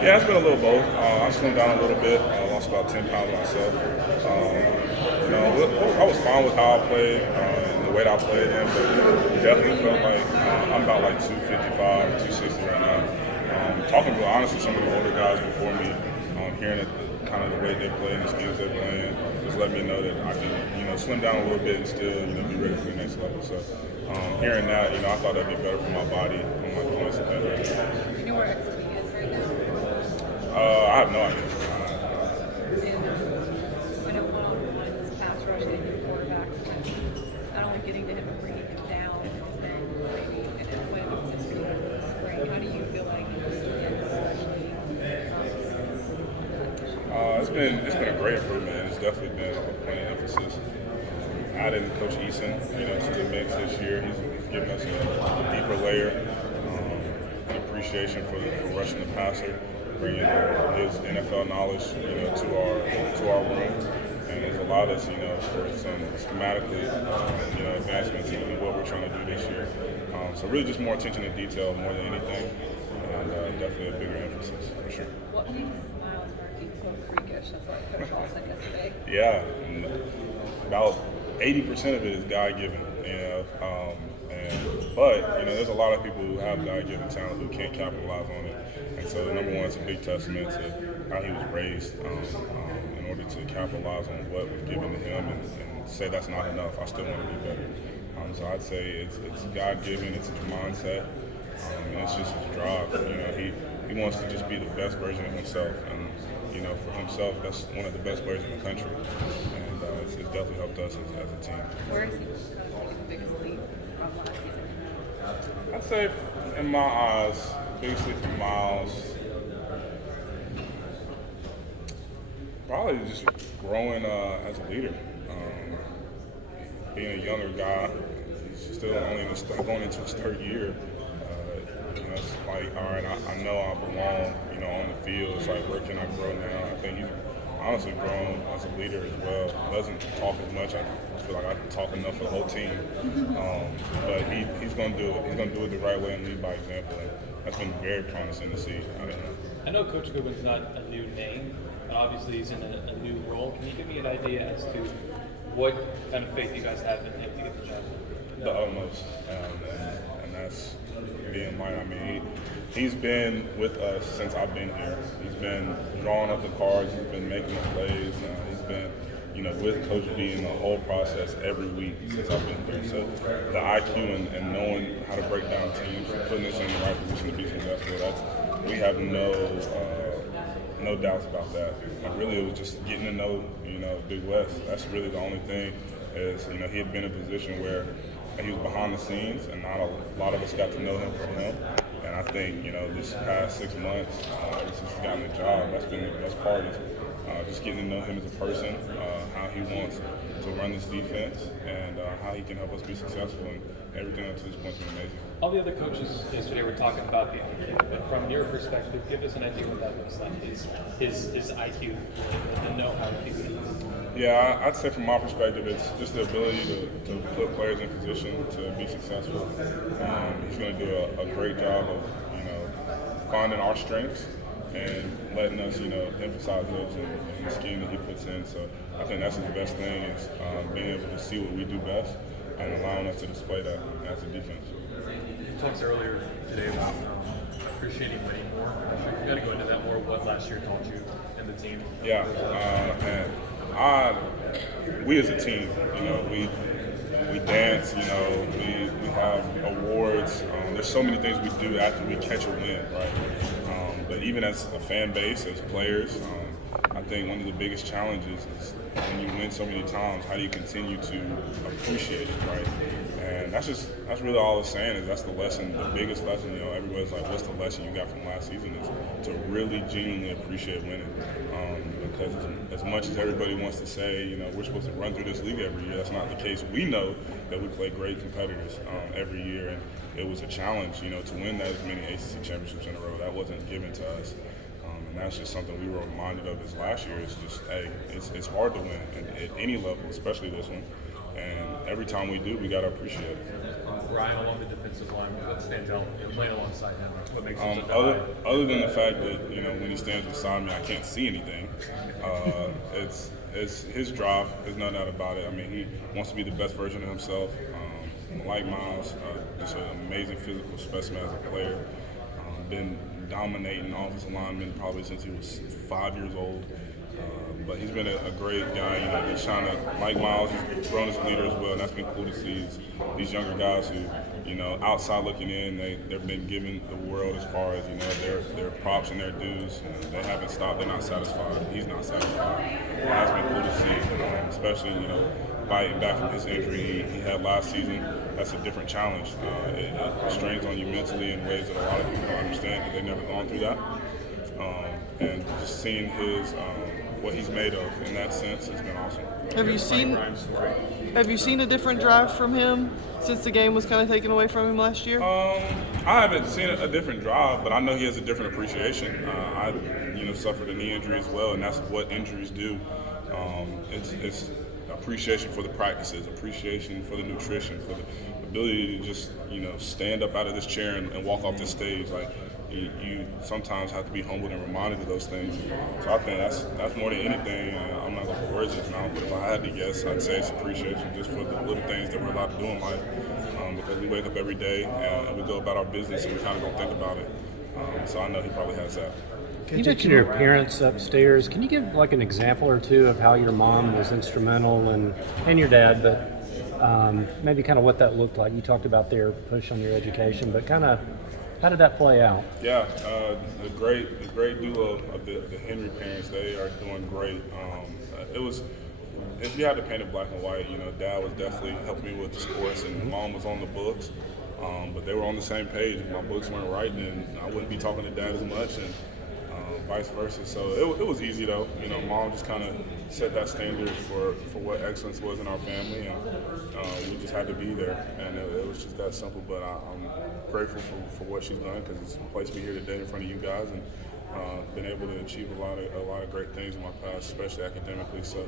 Yeah, it's been a little both. I slimmed down a little bit. I lost about 10 pounds myself. I was fine with how I played and the weight I played in, but definitely felt like I'm about like 255, 260 right now. Talking to honestly some of the older guys before me, hearing kind of the way they play and the schemes they play in, just let me know that I can, slim down a little bit and still, be ready for the next level. So hearing that, I thought that'd be better for my body, on my joints and better. Do you know where XP is right now? I have no idea. I know one-on-ones, pass rush, getting to the quarterback, not only getting to him but bringing him down has been crazy. And then when this spring, how do you feel like especially? It's been a great improvement. It's definitely been a point of emphasis. Adding Coach Eason, to the mix this year. He's given us a deeper layer, appreciation for rushing the passer, bringing his NFL knowledge, to our room, and it's allowed us, for some schematically, advancements in what we're trying to do this year. So really, just more attention to detail more than anything, and definitely a bigger emphasis for sure. What makes Miles Murphy so freakish? That's what Coach Hall said yesterday. Yeah, and about 80% of it is God-given, but there's a lot of people who have God-given talent who can't capitalize on it. And so, number one, it's a big testament to how he was raised in order to capitalize on what was given to him and say that's not enough. I still want to be better. So I'd say it's God-given, it's his mindset, and it's just his drive. He wants to just be the best version of himself, and for himself, that's one of the best players in the country, and it's definitely helped us as a team. Where is he taking the biggest leap from last season? I'd say, in my eyes, basically for Miles, probably just growing as a leader. Being a younger guy, he's still only going into his third year. It's like, all right, I know I belong, on the field. It's like, where can I grow now? I think he's honestly grown as a leader as well. Doesn't talk as much. I feel like I talk enough for the whole team. But he's going to do it. He's going to do it the right way and lead by example. And that's been very promising to see. I know Coach Goodwin's not a new name, but obviously he's in a new role. Can you give me an idea as to what kind of faith you guys have in him to get the job? The utmost. And that's being mine. I mean, he's been with us since I've been here. He's been drawing up the cards. He's been making the plays. He's been, with Coach D in the whole process every week since I've been here. So the IQ and knowing how to break down teams, putting us in the right position to be successful, we have no doubts about that. Really, it was just getting to know, Big West. That's really the only thing is, he had been in a position where he was behind the scenes, and not a lot of us got to know him from him. And I think, this past 6 months, ever since he's gotten the job, that's been the best part is just getting to know him as a person, how he wants to run this defense, and how he can help us be successful. And everything up to this point has been amazing. All the other coaches yesterday were talking about the IQ, but from your perspective, give us an idea what that looks like. His IQ, the know-how to do things. Yeah, I'd say from my perspective, it's just the ability to put players in position to be successful. He's going to do a great job of, finding our strengths and letting us, emphasize those in the scheme that he puts in. So I think that's the best thing is being able to see what we do best and allowing us to display that as a defense. You talked earlier today about appreciating winning more. You got to go into that more. What last year taught you and the team? Yeah, we as a team, we dance, we have awards. There's so many things we do after we catch a win, right? But even as a fan base, as players, I think one of the biggest challenges is when you win so many times, how do you continue to appreciate it, right? And that's really all it's saying is that's the lesson, the biggest lesson. Everybody's like, what's the lesson you got from last season? Is to really genuinely appreciate winning. Because as much as everybody wants to say, we're supposed to run through this league every year, that's not the case. We know that we play great competitors every year, and it was a challenge, to win that as many ACC championships in a row. That wasn't given to us. And that's just something we were reminded of this last year. It's just, hey, it's hard to win at any level, especially this one. And every time we do, we got to appreciate it. Ryan along the defensive line? What stands out in playing alongside him? What makes him such a Other than the fact that when he stands beside me, I can't see anything. It's his drive. There's no doubt about it. I mean, he wants to be the best version of himself. Like Miles, just an amazing physical specimen as a player. Been dominating offensive linemen probably since he was 5 years old. But he's been a great guy, just trying to, like Miles, he's grown as a leader as well, and that's been cool to see these younger guys who, outside looking in, they've been given the world as far as, their props and their dues. They haven't stopped, they're not satisfied. He's not satisfied. And that's been cool to see, especially, fighting back from his injury he had last season. That's a different challenge. It strains on you mentally in ways that a lot of people don't understand because they've never gone through that. And just seeing what he's made of in that sense has been awesome. Have you seen a different drive from him since the game was kind of taken away from him last year? I haven't seen a different drive, but I know he has a different appreciation. I suffered a knee injury as well, and that's what injuries do. It's appreciation for the practices, appreciation for the nutrition, for the ability to just stand up out of this chair and walk off this stage. Like you sometimes have to be humbled and reminded of those things. So I think that's more than anything. I'm not gonna put words in his mouth, but if I had to guess, I'd say it's appreciation just for the little things that we're allowed to do in life. Because we wake up every day and we go about our business and we kind of don't think about it. So I know he probably has that. You mentioned your parents upstairs. Can you give like an example or two of how your mom was instrumental and your dad, but maybe kind of what that looked like? You talked about their push on your education, but kind of how did that play out? Yeah, the great duo of the Henry parents, they are doing great. It was, if you had to paint it black and white, Dad was definitely helping me with the sports, and Mom was on the books. But they were on the same page. If my books weren't right, then I wouldn't be talking to Dad as much, and vice versa. So it was easy though. Mom just kind of set that standard for what excellence was in our family, and we just had to be there. And it was just that simple. But I'm grateful for what she's done because it's placed me here today in front of you guys, and been able to achieve a lot of great things in my past, especially academically. So.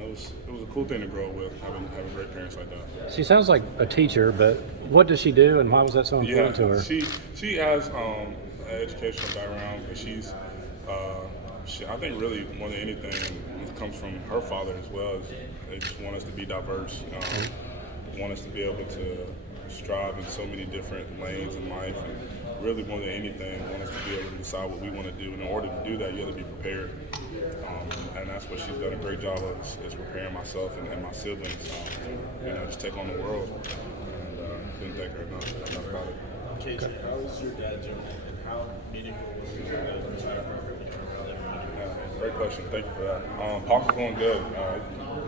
It was a cool thing to grow up with, having great parents like that. She sounds like a teacher, but what does she do, and why was that so important to her? She has an educational background, but she's I think really more than anything it comes from her father as well. They just want us to be diverse, want us to be able to strive in so many different lanes in life, and really more than anything, want us to be able to decide what we want to do. And in order to do that, you have to be prepared. And that's what she's done a great job of, is preparing myself and my siblings, just take on the world. And couldn't thank her enough about it. KJ, how was your dad doing, and how meaningful was your dad's retirement for becoming Yeah, great question. Thank you for that. Pop's doing good.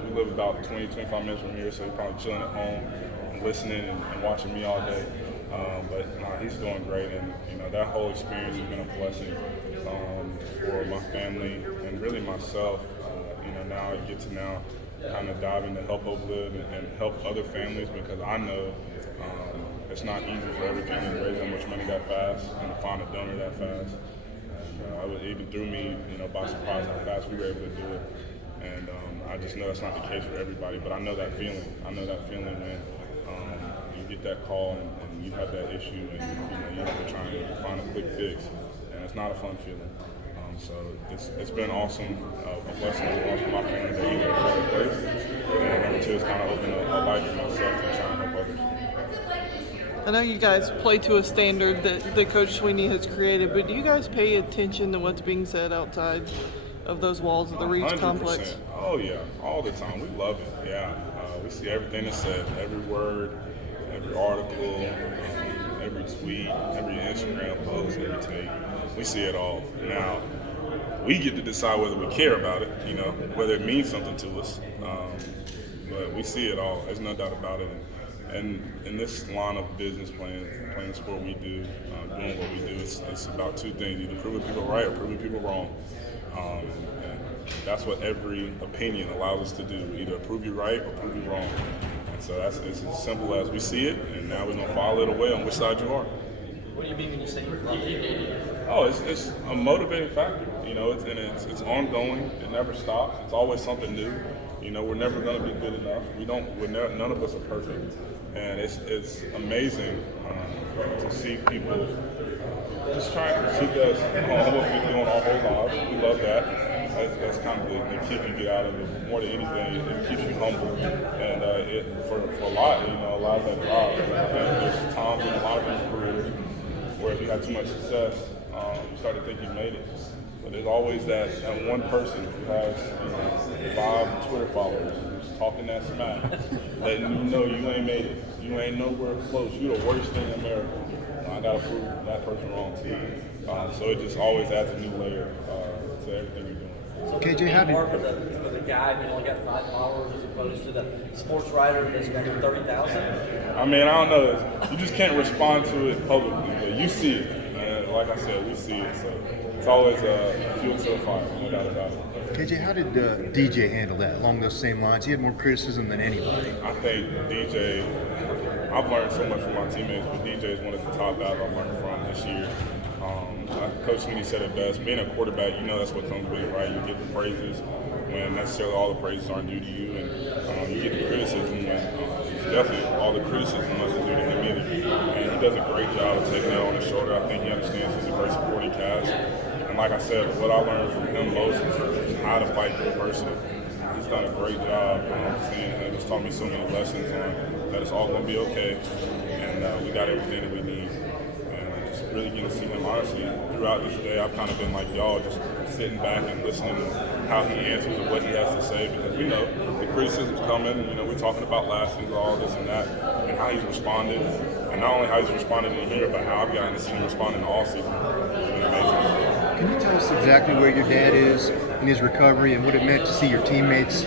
We live about 20-25 minutes from here, so he's probably chilling at home and listening and watching me all day. But he's doing great, and that whole experience has been a blessing for my family and really myself. Now I get to kind of dive into Help Hope Live and help other families, because I know it's not easy for every family to raise that much money that fast and to find a donor that fast. And even threw me, by surprise how fast we were able to do it. And I just know that's not the case for everybody, but I know that feeling. I know that feeling when you get that call and you have that issue and you have to try and find a quick fix, and it's not a fun feeling. So it's been awesome, a blessing as well for my family that you're in a better place. And number two is kind of open a life for myself and trying to help others. I know you guys play to a standard that Coach Sweeney has created, but do you guys pay attention to what's being said outside of those walls of the Reeds 100%. complex? Oh yeah, all the time. We love it. Yeah, we see everything that's said, every word, every article, every tweet, every Instagram post, every take. We see it all. Now, we get to decide whether we care about it, whether it means something to us. But we see it all. There's no doubt about it. And in this line of business, playing the sport we do, doing what we do, it's about two things: either proving people right or proving people wrong. And that's what every opinion allows us to do: either prove you right or prove you wrong. And so it's as simple as we see it, and now we're gonna file it away on which side you are. What do you mean when you say you love it? Oh, it's a motivating factor. It's ongoing. It never stops. It's always something new. We're never going to be good enough. None of us are perfect. and it's amazing to see people just trying to critique us on what we're doing our whole lives. We love that. That's kind of the kick you get out of it. More than anything, it keeps you humble. And for a lot, a lot of that job. There's times in a lot of people's careers where if you have too much success, you start to think you've made it. But there's always that one person who has 5 Twitter followers who's talking that smack, letting you know you ain't made it. You ain't nowhere close. You're the worst thing in America. I gotta prove that person wrong too. So it just always adds a new layer to everything you're doing. So KJ, how did more for the guy who's only got 5 followers as opposed to the sports writer that's got 30,000? I mean, I don't know. You just can't respond to it publicly, but you see it. And like I said, we see it. So it's always fuel to the fire, no doubt about it. KJ, how did DJ handle that along those same lines? He had more criticism than anybody. I think DJ, I've learned so much from my teammates, but DJ is one of the top guys I've learned from this year. Coach Sweeney said it best. Being a quarterback, that's what comes with it, right? You get the praises when necessarily all the praises aren't due to you, and you get the criticism when it's definitely all the criticism wasn't due to him either. And he does a great job of taking that on his shoulder. I think he understands he's a great supporting cast. And like I said, what I learned from him most is how to fight through adversity. He's done a great job, and he's taught me so many lessons on that it's all going to be okay, and we got everything that we need. And just really getting to see him, honestly, throughout this day, I've kind of been like y'all, just sitting back and listening to how he answers and what he has to say, because we know the criticism's coming. We're talking about last season, all this and that, and how he's responded, and not only how he's responded in here, but how I've gotten to see him respond in all season. It's been amazing. Can you tell us exactly where your dad is in his recovery and what it meant to see your teammates